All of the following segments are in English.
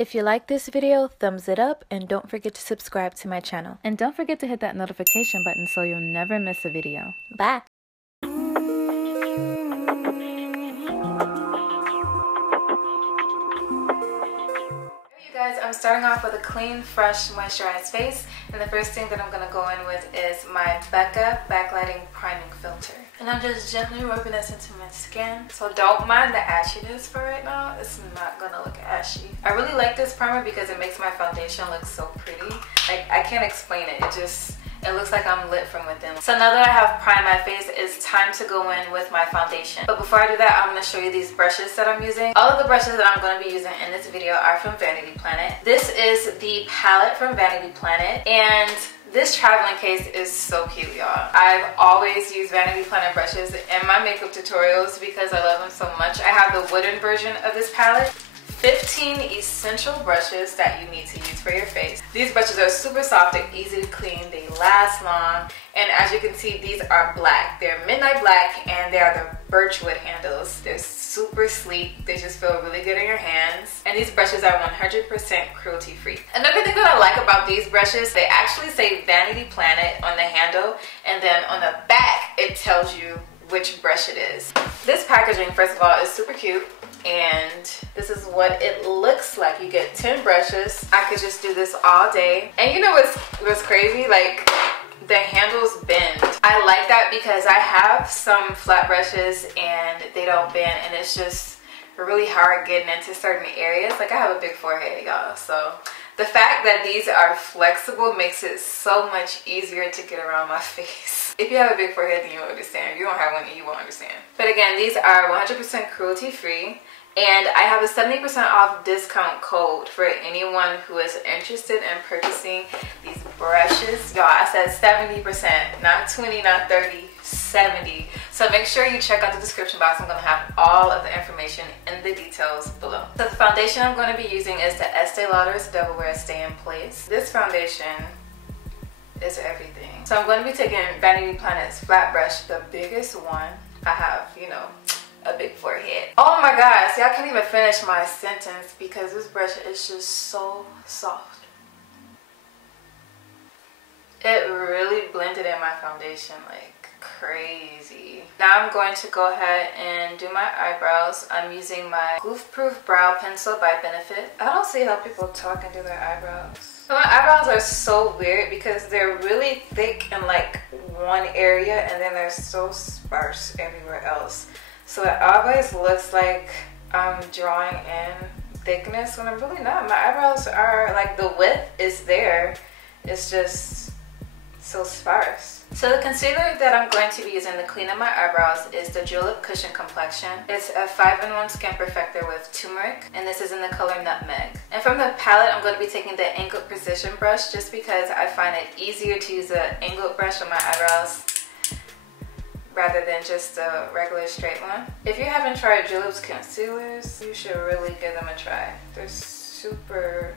If you like this video, thumbs it up and don't forget to subscribe to my channel. And don't forget to hit that notification button so you'll never miss a video. Bye! I'm starting off with a clean, fresh, moisturized face, and the first thing that I'm going to go in with is my Becca Backlighting Priming Filter. And I'm just gently rubbing this into my skin, so don't mind the ashiness for right now. It's not going to look ashy. I really like this primer because it makes my foundation look so pretty. Like, I can't explain it. It looks like I'm lit from within. So now that I have primed my face, it's time to go in with my foundation. But before I do that, I'm going to show you these brushes that I'm using. All of the brushes that I'm going to be using in this video are from Vanity Planet. This is the palette from Vanity Planet, and this traveling case is so cute, y'all. I've always used Vanity Planet brushes in my makeup tutorials because I love them so much. I have the wooden version of this palette. 15 essential brushes that you need to use for your face. These brushes are super soft, they're easy to clean, they last long, and as you can see, these are black. They're midnight black, and they are the birchwood handles. They're super sleek, they just feel really good in your hands, and these brushes are 100% cruelty free. Another thing that I like about these brushes, they actually say Vanity Planet on the handle, and then on the back it tells you which brush it is. This packaging, first of all, is super cute. And this is what it looks like. You get 10 brushes. I could just do this all day. And you know what's crazy? Like, the handles bend. I like that because I have some flat brushes and they don't bend, and it's just really hard getting into certain areas. Like, I have a big forehead, y'all, so the fact that these are flexible makes it so much easier to get around my face. If you have a big forehead, then you'll understand. If you don't have one, then you won't understand. But again, these are 100% cruelty free. And I have a 70% off discount code for anyone who is interested in purchasing these brushes. Y'all, I said 70%, not 20, not 30, 70. So make sure you check out the description box. I'm going to have all of the information in the details below. So the foundation I'm going to be using is the Estee Lauder's Double Wear Stay in Place. This foundation is everything. So I'm going to be taking Vanity Planet's flat brush, the biggest one. I have, you know, a big forehead. Oh my gosh, see, I can't even finish my sentence because this brush is just so soft. It really blended in my foundation like crazy. Now I'm going to go ahead and do my eyebrows. I'm using my Goof Proof Brow Pencil by Benefit. I don't see how people talk and do their eyebrows. So my eyebrows are so weird because they're really thick in like one area and then they're so sparse everywhere else. So it always looks like I'm drawing in thickness when I'm really not. My eyebrows are like, the width is there, it's just so sparse. So the concealer that I'm going to be using to clean up my eyebrows is the Julep Cushion Complexion. It's a 5-in-1 Skin Perfector with turmeric, and this is in the color Nutmeg. And from the palette, I'm going to be taking the angled precision brush just because I find it easier to use an angled brush on my eyebrows rather than just a regular straight one. If you haven't tried Julep's concealers, you should really give them a try. They're super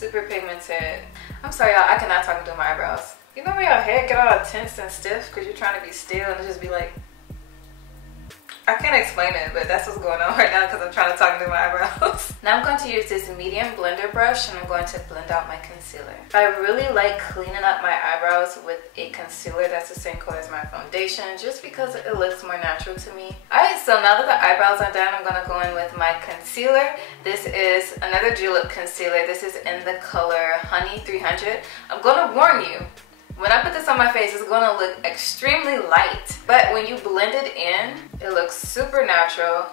pigmented. I'm sorry, y'all, I cannot talk and do my eyebrows. You know when your hair get all tense and stiff because you're trying to be still and it just be like, I can't explain it, but that's what's going on right now because I'm trying to talk and do my eyebrows. Now I'm going to use this medium blender brush and I'm going to blend out my concealer. I really like cleaning up my eyebrows with a concealer that's the same color as my foundation just because it looks more natural to me. Alright, so now that the eyebrows are done, I'm going to go in with my concealer. This is another Julep concealer. This is in the color Honey 300. I'm going to warn you, when I put this on my face, it's going to look extremely light. But when you blend it in, it looks super natural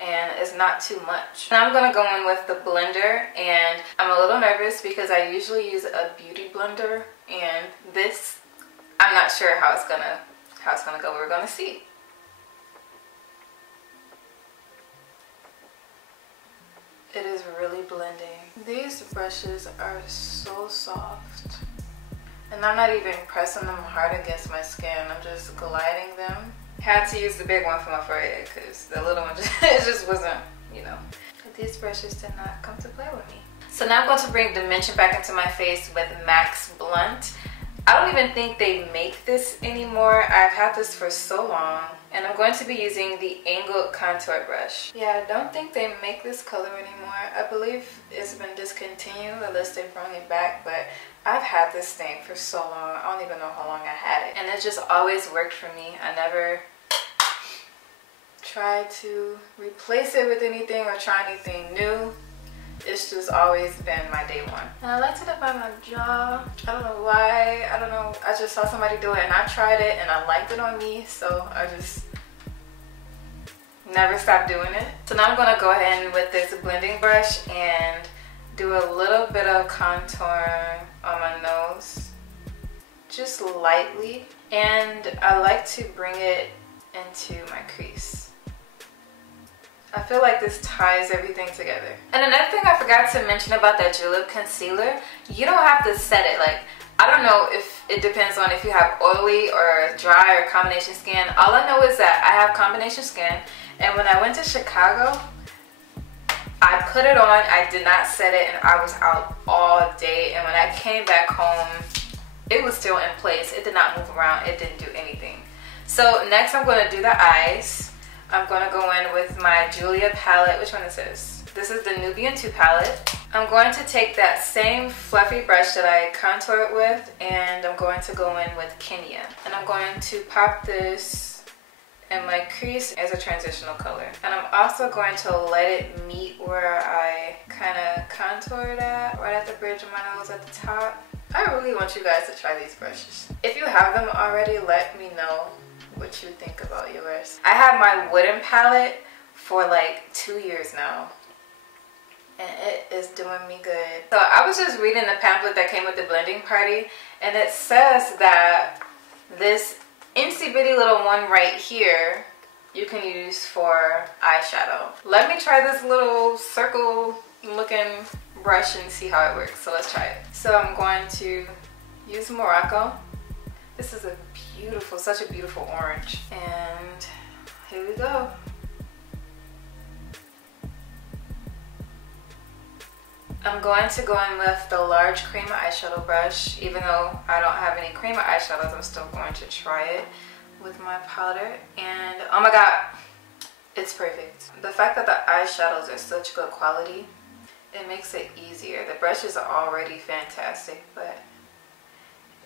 and it's not too much. Now I'm going to go in with the blender, and I'm a little nervous because I usually use a beauty blender, and this, I'm not sure how it's gonna go. We're going to see. It is really blending. These brushes are so soft. And I'm not even pressing them hard against my skin. I'm just gliding them. Had to use the big one for my forehead because the little one just wasn't, you know. But these brushes did not come to play with me. So now I'm going to bring dimension back into my face with Max Blunt. I don't even think they make this anymore. I've had this for so long And I'm going to be using the angled contour brush. Yeah, I don't think they make this color anymore. I believe it's been discontinued unless they bring it back, but I've had this thing for so long. I don't even know how long I had it. And it just always worked for me. I never tried to replace it with anything or try anything new. It's just always been my day one. And I like to define my jaw. I don't know why. I don't know. I just saw somebody do it and I tried it and I liked it on me. So I just never stopped doing it. So now I'm going to go ahead with this blending brush and do a little bit of contour on my nose. Just lightly. And I like to bring it into my crease. I feel like this ties everything together. And another thing I forgot to mention about that Julep concealer, you don't have to set it. Like, I don't know if it depends on if you have oily or dry or combination skin. All I know is that I have combination skin, and when I went to Chicago, I put it on, I did not set it, and I was out all day. And when I came back home, it was still in place. It did not move around. It didn't do anything. So next I'm going to do the eyes. I'm going to go in with my Juvia palette. Which one is this? This is the Nubian 2 palette. I'm going to take that same fluffy brush that I contoured with, and I'm going to go in with Kenya. And I'm going to pop this in my crease as a transitional color. And I'm also going to let it meet where I kind of contoured at, right at the bridge of my nose at the top. I really want you guys to try these brushes. If you have them already, let me know what you think about yours. I have my wooden palette for like 2 years now, and it is doing me good. So I was just reading the pamphlet that came with the blending party, and it says that this insy bitty little one right here you can use for eyeshadow. Let me try this little circle looking brush and see how it works. So let's try it. So I'm going to use Morocco. This is a beautiful, such a beautiful orange. And here we go. I'm going to go in with the large cream eyeshadow brush. Even though I don't have any cream eyeshadows, I'm still going to try it with my powder. And oh my god, it's perfect. The fact that the eyeshadows are such good quality, it makes it easier. The brushes are already fantastic, but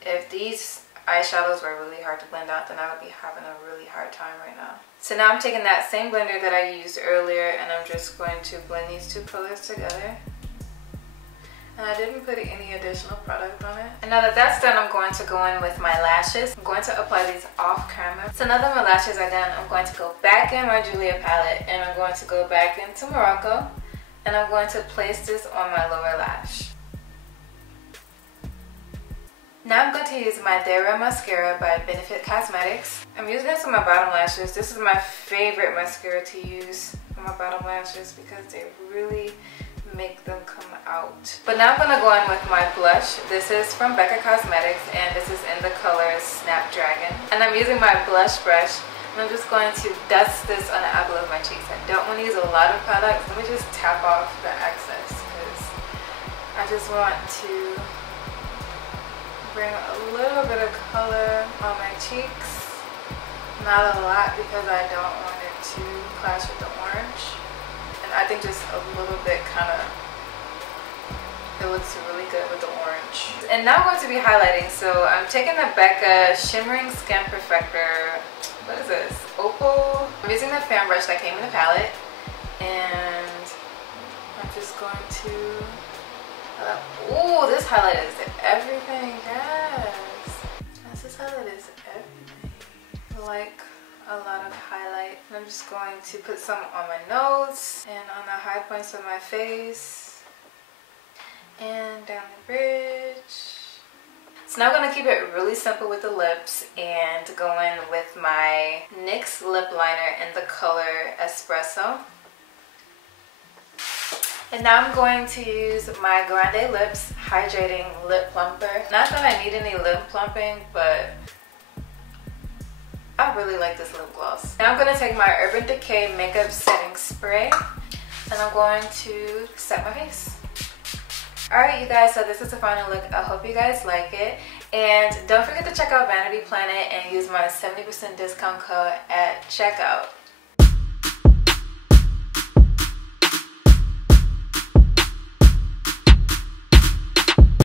if these eyeshadows were really hard to blend out, then I would be having a really hard time right now. So now I'm taking that same blender that I used earlier, and I'm just going to blend these two colors together. And I didn't put any additional product on it. And now that that's done, I'm going to go in with my lashes. I'm going to apply these off camera. So now that my lashes are done, I'm going to go back in my Juvia palette, and I'm going to go back into Morocco, and I'm going to place this on my lower lash. Now I'm going to use my Dara mascara by Benefit Cosmetics. I'm using this on my bottom lashes. This is my favorite mascara to use on my bottom lashes because they really make them come out. But now I'm going to go in with my blush. This is from Becca Cosmetics, and this is in the color Snapdragon. And I'm using my blush brush, and I'm just going to dust this on the apple of my cheeks. I don't want to use a lot of product. Let me just tap off the excess because I just want to bring a little bit of color on my cheeks. Not a lot because I don't want it to clash with the orange. And I think just a little bit kind of, it looks really good with the orange. And now I'm going to be highlighting. So I'm taking the Becca Shimmering Skin Perfector. What is this? Opal. I'm using the fan brush that came in the palette. And I'm just going to ooh, this highlight is everything, yes. This highlight is everything. I like a lot of highlight. I'm just going to put some on my nose and on the high points of my face and down the bridge. So now I'm going to keep it really simple with the lips and go in with my NYX lip liner in the color Espresso. And now I'm going to use my Grande Lips Hydrating Lip Plumper. Not that I need any lip plumping, but I really like this lip gloss. Now I'm going to take my Urban Decay Makeup Setting Spray, and I'm going to set my face. Alright, you guys, so this is the final look. I hope you guys like it. And don't forget to check out Vanity Planet and use my 70% discount code at checkout.